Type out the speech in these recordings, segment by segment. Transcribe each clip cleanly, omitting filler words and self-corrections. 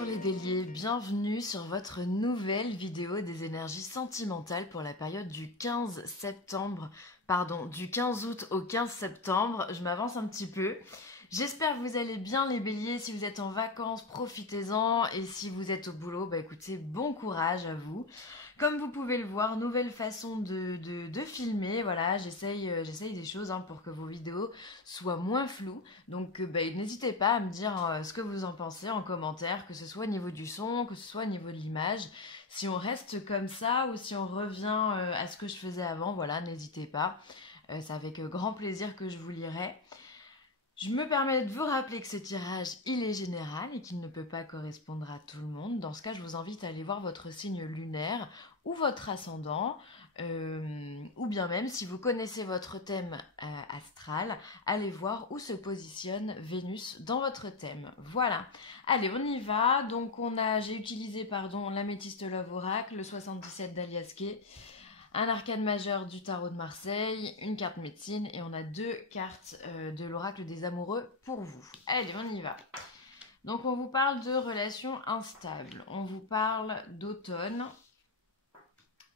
Bonjour les béliers, bienvenue sur votre nouvelle vidéo des énergies sentimentales pour la période du 15 août au 15 septembre. Je m'avance un petit peu. J'espère que vous allez bien les béliers. Si vous êtes en vacances, profitez-en. Et si vous êtes au boulot, bah écoutez, bon courage à vous. Comme vous pouvez le voir, nouvelle façon de filmer. Voilà, j'essaye des choses pour que vos vidéos soient moins floues. Donc n'hésitez pas à me dire ce que vous en pensez en commentaire, que ce soit au niveau du son, que ce soit au niveau de l'image. Si on reste comme ça ou si on revient à ce que je faisais avant, voilà, n'hésitez pas. C'est avec grand plaisir que je vous lirai. Je me permets de vous rappeler que ce tirage, il est général et qu'il ne peut pas correspondre à tout le monde. Dans ce cas, je vous invite à aller voir votre signe lunaire ou votre ascendant, ou bien même, si vous connaissez votre thème astral, allez voir où se positionne Vénus dans votre thème. Voilà. Allez, on y va. Donc, j'ai utilisé, l'améthyste Love Oracle, le 77 d'Alias Kay, un arcane majeur du tarot de Marseille, une carte médecine et on a deux cartes de l'oracle des amoureux pour vous. Allez, on y va. Donc on vous parle de relations instables, on vous parle d'automne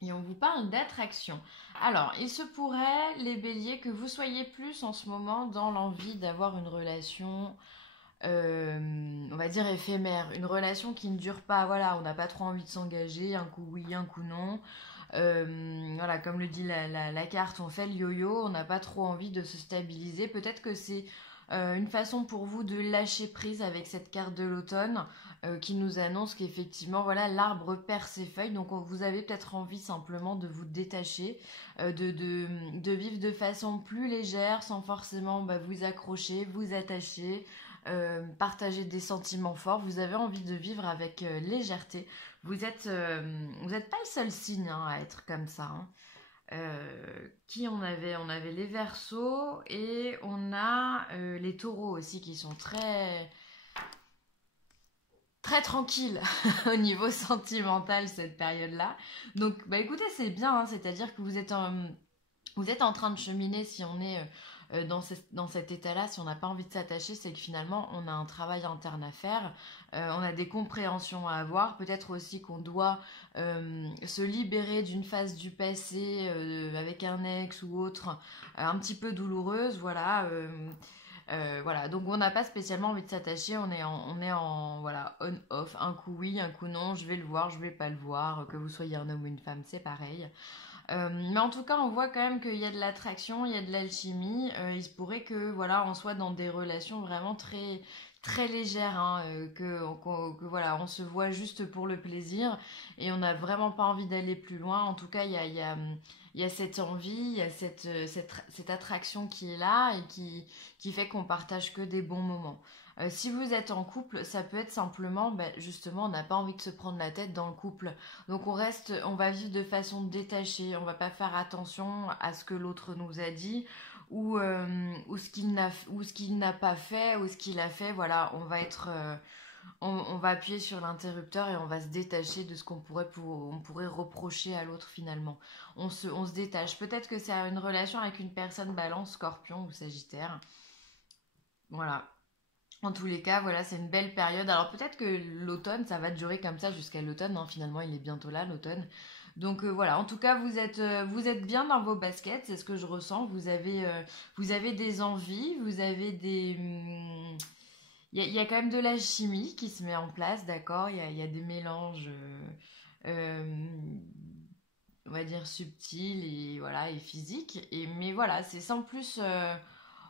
et on vous parle d'attraction. Alors, il se pourrait, les béliers, que vous soyez plus en ce moment dans l'envie d'avoir une relation on va dire éphémère, une relation qui ne dure pas, voilà, on n'a pas trop envie de s'engager, un coup oui, un coup non. Voilà, comme le dit la carte, on fait le yo-yo, on n'a pas trop envie de se stabiliser. Peut-être que c'est une façon pour vous de lâcher prise avec cette carte de l'automne qui nous annonce qu'effectivement, voilà, l'arbre perd ses feuilles. Donc vous avez peut-être envie simplement de vous détacher, de vivre de façon plus légère, sans forcément vous accrocher, vous attacher, partager des sentiments forts. Vous avez envie de vivre avec légèreté. Vous êtes pas le seul signe à être comme ça. Qui on avait? On avait les Verseaux et on a les Taureaux aussi qui sont très tranquilles au niveau sentimental cette période-là. Donc écoutez, c'est bien, c'est-à-dire que vous êtes en train de cheminer. Si on est dans cet état-là, si on n'a pas envie de s'attacher, c'est que finalement on a un travail interne à faire, on a des compréhensions à avoir, peut-être aussi qu'on doit se libérer d'une phase du passé avec un ex ou autre, un petit peu douloureuse, voilà. Voilà, donc on n'a pas spécialement envie de s'attacher, on est en voilà, on-off, un coup oui, un coup non, je vais le voir, je vais pas le voir, que vous soyez un homme ou une femme, c'est pareil. Mais en tout cas, on voit quand même qu'il y a de l'attraction, il y a de l'alchimie. Il se pourrait que voilà, on soit dans des relations vraiment très légères, que voilà, on se voit juste pour le plaisir et on n'a vraiment pas envie d'aller plus loin. En tout cas, il y a cette envie, il y a cette attraction qui est là et qui fait qu'on partage que des bons moments. Si vous êtes en couple, ça peut être simplement, justement, on n'a pas envie de se prendre la tête dans le couple. Donc on va vivre de façon détachée, on va pas faire attention à ce que l'autre nous a dit ou ce qu'il n'a pas fait ou ce qu'il a fait. Voilà, on va appuyer sur l'interrupteur et on va se détacher de ce on pourrait reprocher à l'autre finalement. On se détache. Peut-être que c'est une relation avec une personne Balance, Scorpion ou Sagittaire. Voilà. En tous les cas, voilà, c'est une belle période. Alors peut-être que l'automne, ça va durer comme ça jusqu'à l'automne. Finalement, il est bientôt là, l'automne. Donc voilà, en tout cas, vous êtes bien dans vos baskets, c'est ce que je ressens. Vous avez des envies, vous avez des... Il y a quand même de la chimie qui se met en place, d'accord? Il y a des mélanges, on va dire, subtils et, voilà, et physiques. Mais voilà, c'est sans plus...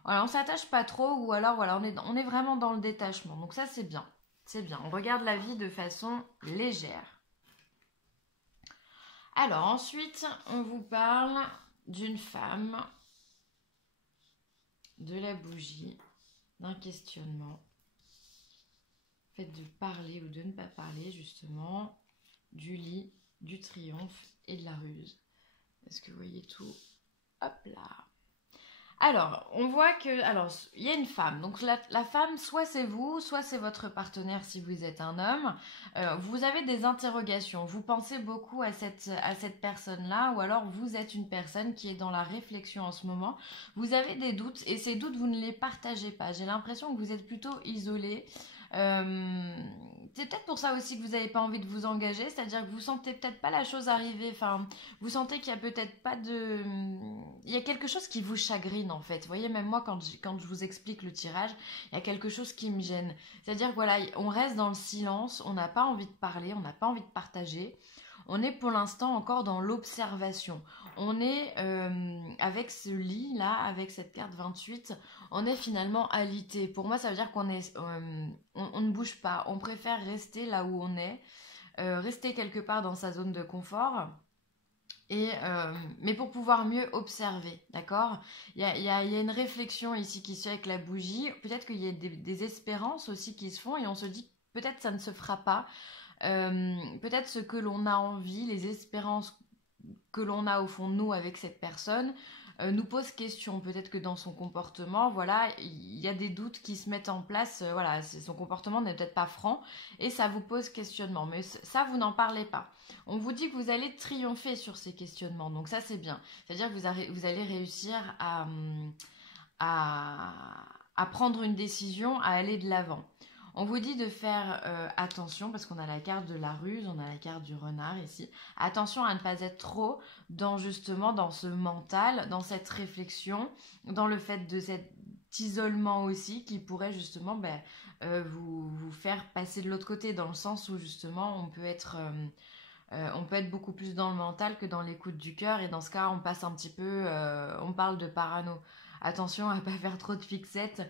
Voilà, on s'attache pas trop ou alors voilà, on est vraiment dans le détachement. Donc ça c'est bien. C'est bien. On regarde la vie de façon légère. Alors ensuite, on vous parle d'une femme, de la bougie, d'un questionnement, fait de parler ou de ne pas parler justement, du lit, du triomphe et de la ruse. Est-ce que vous voyez tout? Hop là. Alors, on voit que, il y a une femme. Donc la femme, soit c'est vous, soit c'est votre partenaire si vous êtes un homme. Vous avez des interrogations. Vous pensez beaucoup à cette personne-là, ou alors vous êtes une personne qui est dans la réflexion en ce moment. Vous avez des doutes et ces doutes, vous ne les partagez pas. J'ai l'impression que vous êtes plutôt isolé. c'est peut-être pour ça aussi que vous n'avez pas envie de vous engager, c'est-à-dire que vous sentez peut-être pas la chose arriver, enfin, vous sentez qu'il y a peut-être pas de... Il y a quelque chose qui vous chagrine en fait. Vous voyez, même moi, quand je vous explique le tirage, il y a quelque chose qui me gêne. C'est-à-dire que voilà, on reste dans le silence, on n'a pas envie de parler, on n'a pas envie de partager. On est pour l'instant encore dans l'observation. On est avec ce lit là, avec cette carte 28, on est finalement alité. Pour moi, ça veut dire qu'on est, on ne bouge pas. On préfère rester là où on est, rester quelque part dans sa zone de confort. Mais pour pouvoir mieux observer, d'accord. Il y a une réflexion ici qui se fait avec la bougie. Peut-être qu'il y a des espérances aussi qui se font et on se dit peut-être ça ne se fera pas. Peut-être ce que l'on a envie, les espérances que l'on a au fond de nous avec cette personne nous pose question. Peut-être que dans son comportement, voilà, il y a des doutes qui se mettent en place. Voilà, son comportement n'est peut-être pas franc et ça vous pose questionnement. Mais ça, vous n'en parlez pas. On vous dit que vous allez triompher sur ces questionnements. Donc ça, c'est bien. C'est-à-dire que vous allez réussir à prendre une décision, à aller de l'avant. On vous dit de faire attention parce qu'on a la carte de la ruse, on a la carte du renard ici. Attention à ne pas être trop dans justement dans ce mental, dans cette réflexion, dans le fait de cet isolement aussi qui pourrait justement vous faire passer de l'autre côté dans le sens où justement on peut être beaucoup plus dans le mental que dans l'écoute du cœur et dans ce cas on passe un petit peu, on parle de parano. Attention à ne pas faire trop de fixettes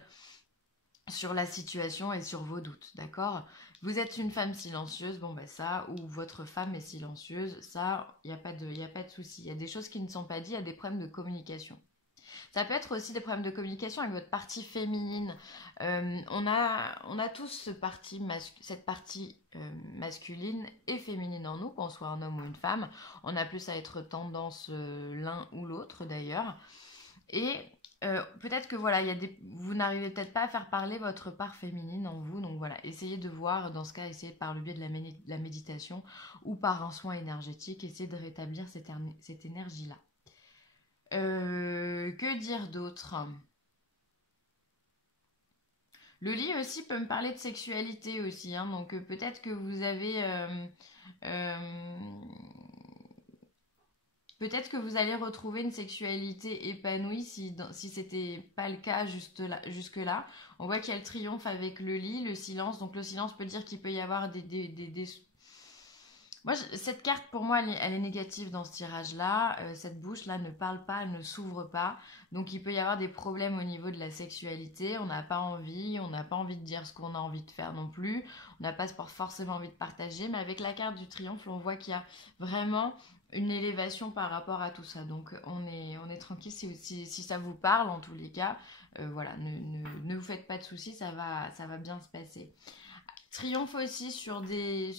sur la situation et sur vos doutes, d'accord? Vous êtes une femme silencieuse, bon ben ça, ou votre femme est silencieuse, ça, il n'y a pas de souci. Il y a des choses qui ne sont pas dites, il y a des problèmes de communication. Ça peut être aussi des problèmes de communication avec votre partie féminine. On a tous cette partie masculine et féminine en nous, qu'on soit un homme ou une femme. On a plus à être tendance l'un ou l'autre d'ailleurs. Et peut-être que voilà, vous n'arrivez peut-être pas à faire parler votre part féminine en vous. Donc voilà, essayez de voir, dans ce cas, essayez par le biais de la méditation ou par un soin énergétique, essayez de rétablir cette énergie-là. Que dire d'autre? Le lit aussi peut me parler de sexualité aussi, hein, donc peut-être que vous avez... peut-être que vous allez retrouver une sexualité épanouie si c'était pas le cas jusque-là. On voit qu'il y a le triomphe avec le lit, le silence. Donc le silence peut dire qu'il peut y avoir des... Moi, cette carte, pour moi, elle est négative dans ce tirage-là. Cette bouche-là ne parle pas, elle ne s'ouvre pas. Donc il peut y avoir des problèmes au niveau de la sexualité. On n'a pas envie de dire ce qu'on a envie de faire non plus. On n'a pas forcément envie de partager. Mais avec la carte du triomphe, on voit qu'il y a vraiment une élévation par rapport à tout ça. Donc on est tranquille si ça vous parle en tous les cas. Voilà, ne vous faites pas de soucis, ça va bien se passer. Triomphe aussi sur des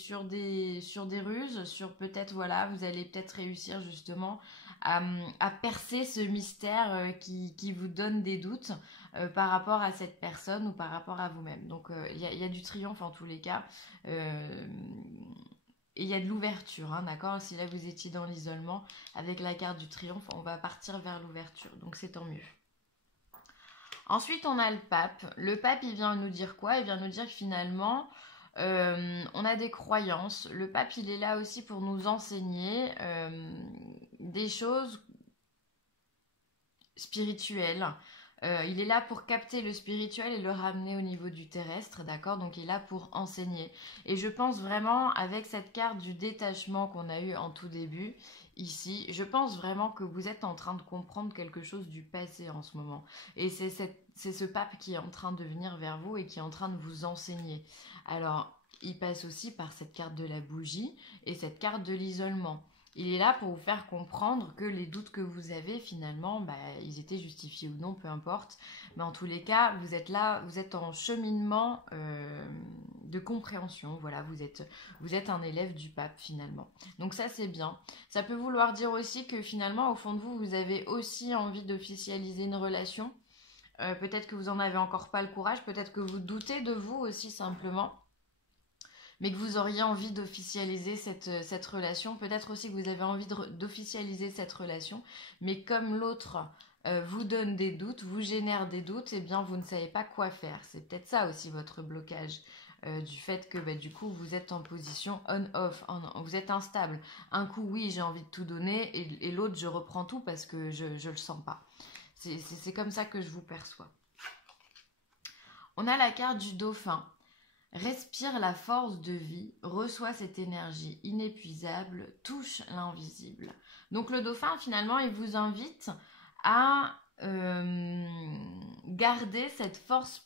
ruses, sur peut-être, voilà, vous allez peut-être réussir justement à percer ce mystère qui vous donne des doutes par rapport à cette personne ou par rapport à vous-même. Donc il y a du triomphe en tous les cas. Et il y a de l'ouverture, hein, d'accord? Si là vous étiez dans l'isolement, avec la carte du triomphe, on va partir vers l'ouverture. Donc c'est tant mieux. Ensuite, on a le pape. Le pape, il vient nous dire quoi? Il vient nous dire que finalement, on a des croyances. Le pape, il est là aussi pour nous enseigner des choses spirituelles. Il est là pour capter le spirituel et le ramener au niveau du terrestre, d'accord? Donc il est là pour enseigner. Et je pense vraiment, avec cette carte du détachement qu'on a eu en tout début, ici, je pense vraiment que vous êtes en train de comprendre quelque chose du passé en ce moment. Et c'est ce pape qui est en train de venir vers vous et qui est en train de vous enseigner. Alors, il passe aussi par cette carte de la bougie et cette carte de l'isolement. Il est là pour vous faire comprendre que les doutes que vous avez, finalement, ils étaient justifiés ou non, peu importe. Mais en tous les cas, vous êtes là, vous êtes en cheminement de compréhension. Voilà, vous êtes un élève du pape, finalement. Donc ça, c'est bien. Ça peut vouloir dire aussi que, finalement, au fond de vous, vous avez aussi envie d'officialiser une relation. Peut-être que vous n'en avez encore pas le courage. Peut-être que vous doutez de vous aussi, simplement. Mais que vous auriez envie d'officialiser cette relation. Peut-être aussi que vous avez envie d'officialiser cette relation, mais comme l'autre vous donne des doutes, vous génère des doutes, eh bien vous ne savez pas quoi faire. C'est peut-être ça aussi votre blocage. du fait que du coup vous êtes en position on-off, vous êtes instable. Un coup oui j'ai envie de tout donner et l'autre je reprends tout parce que je le sens pas. C'est comme ça que je vous perçois. On a la carte du dauphin. Respire la force de vie, reçoit cette énergie inépuisable, touche l'invisible. Donc le dauphin, finalement, il vous invite à garder cette force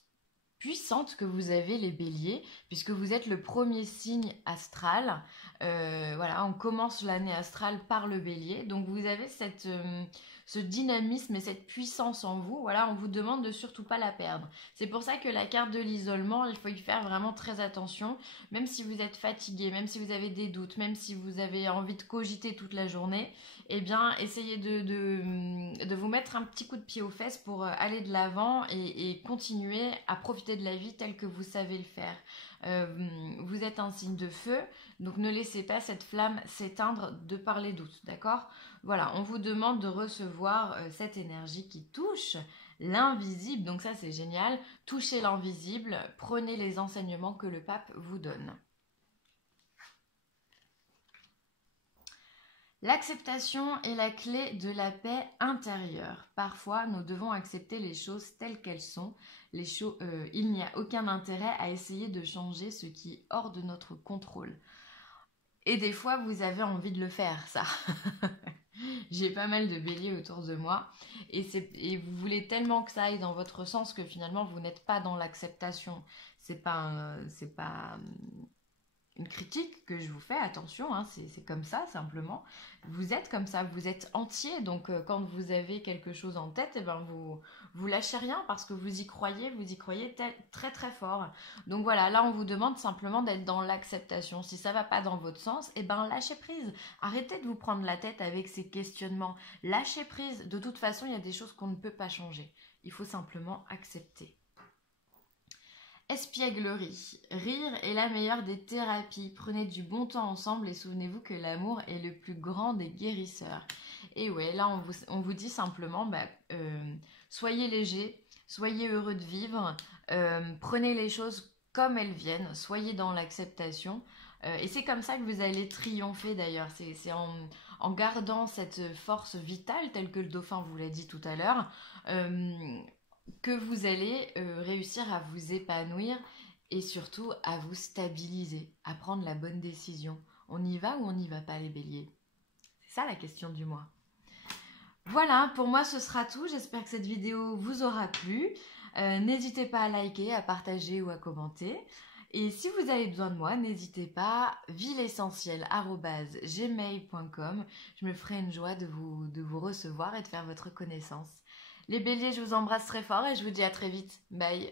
puissante que vous avez les béliers, puisque vous êtes le premier signe astral. Voilà, on commence l'année astrale par le bélier. Donc vous avez ce dynamisme et cette puissance en vous. Voilà, on vous demande de surtout pas la perdre. C'est pour ça que la carte de l'isolement, il faut y faire vraiment très attention. Même si vous êtes fatigué, même si vous avez des doutes, même si vous avez envie de cogiter toute la journée, eh bien, essayez de vous mettre un petit coup de pied aux fesses pour aller de l'avant et continuer à profiter de la vie telle que vous savez le faire. Vous êtes un signe de feu, donc ne laissez pas cette flamme s'éteindre de par les doutes, d'accord? Voilà, on vous demande de recevoir cette énergie qui touche l'invisible, donc ça c'est génial. Touchez l'invisible, prenez les enseignements que le pape vous donne. L'acceptation est la clé de la paix intérieure. Parfois, nous devons accepter les choses telles qu'elles sont. Il n'y a aucun intérêt à essayer de changer ce qui est hors de notre contrôle. Et des fois, vous avez envie de le faire, ça. J'ai pas mal de béliers autour de moi. Et vous voulez tellement que ça aille dans votre sens que finalement, vous n'êtes pas dans l'acceptation. C'est pas une critique que je vous fais, attention, hein, c'est comme ça simplement. Vous êtes comme ça, vous êtes entier, donc quand vous avez quelque chose en tête, eh ben vous lâchez rien parce que vous y croyez très très fort. Donc voilà, là on vous demande simplement d'être dans l'acceptation. Si ça va pas dans votre sens, eh ben lâchez prise. Arrêtez de vous prendre la tête avec ces questionnements. Lâchez prise. De toute façon, il y a des choses qu'on ne peut pas changer. Il faut simplement accepter. Espièglerie. Rire est la meilleure des thérapies. Prenez du bon temps ensemble et souvenez-vous que l'amour est le plus grand des guérisseurs. Et ouais, là on vous dit simplement, soyez léger, soyez heureux de vivre, prenez les choses comme elles viennent, soyez dans l'acceptation. Et c'est comme ça que vous allez triompher d'ailleurs. C'est en gardant cette force vitale, telle que le dauphin vous l'a dit tout à l'heure, que vous allez réussir à vous épanouir et surtout à vous stabiliser, à prendre la bonne décision. On y va ou on n'y va pas les béliers? C'est ça la question du mois. Voilà, pour moi ce sera tout. J'espère que cette vidéo vous aura plu. N'hésitez pas à liker, à partager ou à commenter. Et si vous avez besoin de moi, n'hésitez pas, vileessentielle@gmail.com. Je me ferai une joie de vous recevoir et de faire votre connaissance. Les béliers, je vous embrasse très fort et je vous dis à très vite. Bye!